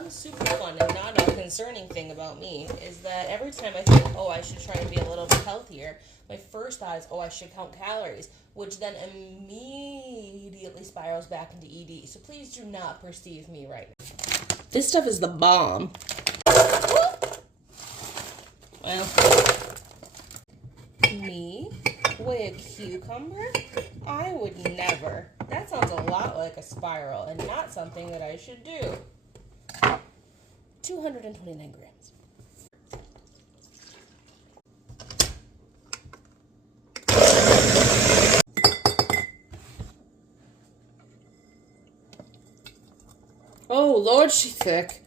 one super fun and not a concerning thing about me is that every time I think, oh, I should try and be a little bit healthier, my first thought is, oh, I should count calories, which then immediately spirals back into ED. So please do not perceive me right now. This stuff is the bomb. Well, me weigh a cucumber? I would never. That sounds a lot like a spiral and not something that I should do. 229 grams. Oh, Lord, she's thick.